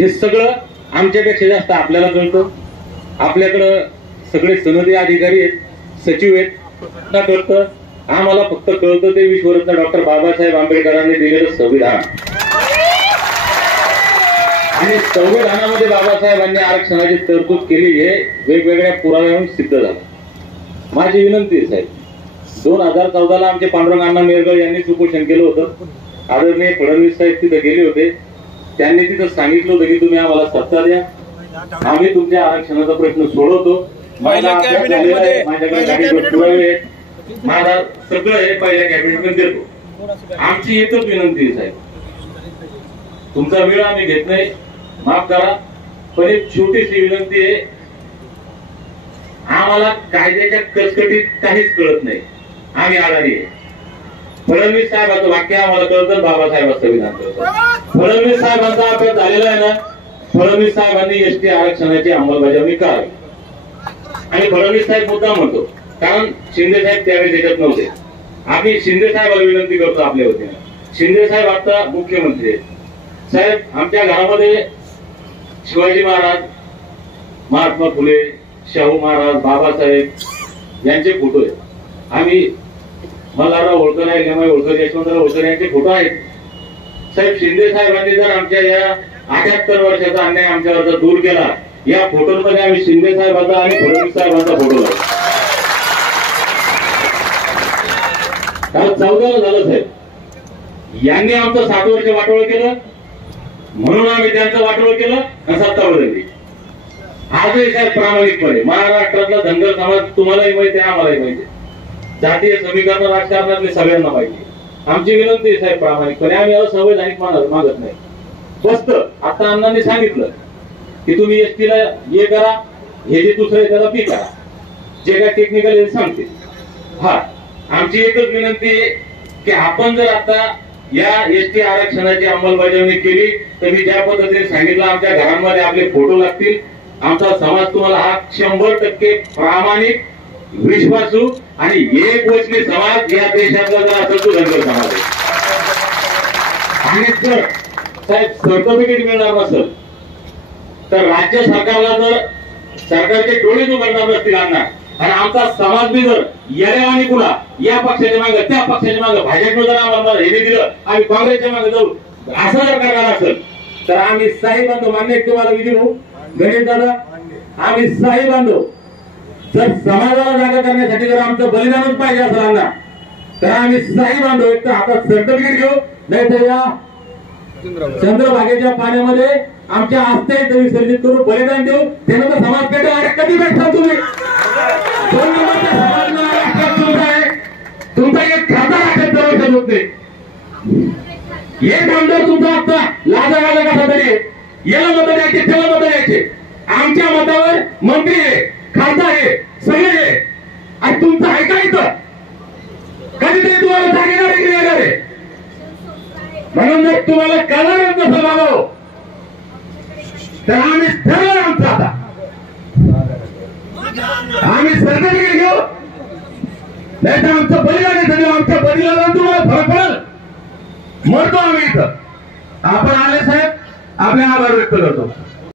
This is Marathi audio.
हे सगळं आमच्यापेक्षा जास्त आपल्याला कळतं. आपल्याकडं सगळे सनदी अधिकारी आहेत, सचिव आहेत, ना कळतं. आम्हाला फक्त कळतं ते विश्वरत्न डॉक्टर बाबासाहेब आंबेडकरांनी दिलेलं संविधान, आणि संविधानामध्ये बाबासाहेबांनी आरक्षणाची तरतूद केली हे वेगवेगळ्या पुराव्यावरून सिद्ध झालं. माझी विनंती आहे साहेब, 2014ला आमचे पांडुरंग अण्णा मेरगळ यांनी उपोषण केलं होतं. आदरणीय फडणवीस साहेब तिथे गेले होते. त्यांनी तिथं सांगितलं होतं की तुम्ही आम्हाला सत्ता द्या, आम्ही तुमच्या आरक्षणाचा प्रश्न सोडवतो. माझ्याकडे गाडीवर पुरावे आहेत, माझा सगळं हे पहिल्या कॅबिनेटमध्ये देतो. आमची एकच विनंती आहे साहेब, तुमचा वेळ आम्ही घेत नाही, माफ करा, पण एक छोटीशी विनंती आहे. आम्हाला कायद्याच्या कटकटीत काहीच कळत नाही, आम्ही आजारी आहे. फडणवीस साहेबांचं वाक्य आम्हाला कळतं, बाबासाहेबांचं संविधान कळतं. फडणवीस साहेबांचा अभ्यास झालेला आहे ना. फडणवीस साहेबांनी एसटी आरक्षणाची अंमलबजावणी करावी, आणि फडणवीस साहेब मुद्दा म्हणतो कारण शिंदे साहेब त्यावेळी त्याच्यात नव्हते. आम्ही शिंदे साहेबांना विनंती करतो आपल्या वतीने. शिंदे साहेब आता मुख्यमंत्री आहेत. साहेब, आमच्या घरामध्ये शिवाजी महाराज, महात्मा फुले, शाहू महाराज, बाबासाहेब यांचे फोटो आहेत. आम्ही मल्हारराव होळकर आहे, लेमाई होळकर, यशवंतराव होळकर यांचे फोटो आहेत. साहेब, शिंदे साहेबांनी जर आमच्या या 78 वर्षाचा अन्याय आमच्यावर दूर केला, या फोटोमध्ये आम्ही शिंदे साहेबांचा आणि फडणवीस साहेबांचा फोटो लावतो. 14 झालं साहेब, यांनी आमचं 7 वर्ष वाटोळ केलं, म्हणून आम्ही त्यांचं वाटोळ केलं आणि सत्ता बदलली. आजही साहेब प्रामाणिकपणे महाराष्ट्रातला धनगर समाज तुम्हालाही माहिती आहे, आम्हालाही माहिती आहे. जातीय समीकरण राजकारणातले सगळ्यांना माहिती आहे. आमची विनंती आहे साहेब, प्रामाणिकपणे आम्ही असंवैधानिक मागत नाही. फक्त आता अण्णांनी सांगितलं की तुम्ही एसटीला हे करा, हे जे दुसरं त्याला बी करा, जे काय टेक्निकल सांगते. हा, आमची एकच विनंती आहे की आपण जर आता या एसटी आरक्षणाची अंमलबजावणी केली तर मी ज्या पद्धतीने सांगितलं, आमच्या घरांमध्ये आपले फोटो लागतील. आमचा समाज तुम्हाला हा 100% प्रामाणिक, विश्वासू आणि एक वचनी समाज या देशातला जर असेल तो धनगर समाज आहे. आणि जर साहेब सर्टिफिकेट मिळणार नसेल तर राज्य सरकारला जर सरकारचे डोळे उघडणार नसतील आणणार, आणि आमचा समाज बी जर येण्यावानी कुणा या पक्षाच्या मागे त्या पक्षाच्या मागे भाजपनं जर आम्हाला हे दिलं, आम्ही काँग्रेसच्या मागे जाऊ, असं जर करणार असेल तर आम्ही साई बांधव. मान्य तुम्हाला विजय भाऊ, गणेश दादा, आम्ही साई बांधव. जर समाजाला जागा करण्यासाठी जर आमचं बलिदानच पाहिजे असेल आणणार, तर आम्ही साई बांधव. एक तर हातात सर्टिफिकेट घेऊ, नाही तर या चंद्रभागेच्या पाण्यामध्ये आमच्या आस्था विसर्जित करू, बलिदान देऊ. त्यानंतर समाज पेटा. अरे कधी भेटता तुम्ही? 2 नंबरच्या समाजाला राष्ट्रात तुमचा आहे, तुमचा एक खासदार असेल तर होते, एक आमदार तुमचा आता लाजावाला कसा तरी याला मत द्यायचे, त्याला मत द्यायचे. आमच्या मतावर मंत्री आहे, खासदार आहे, सगळे आहे, आणि तुमचं आहे का इथं? कधीतरी तुम्हाला जागेणार आहे. म्हणून जर तुम्हाला कळणार कसं बाबा, तर आम्ही ठरवलं आमचं आता. आम्ही सर्टिफिकेट घेऊ, नाही तर आमचं बलिदान आहे. आमच्या बलिदानाला तुम्हाला फरक पडेल, मरतो आम्ही इथं. आपण आले साहेब, आपले आभार व्यक्त करतो.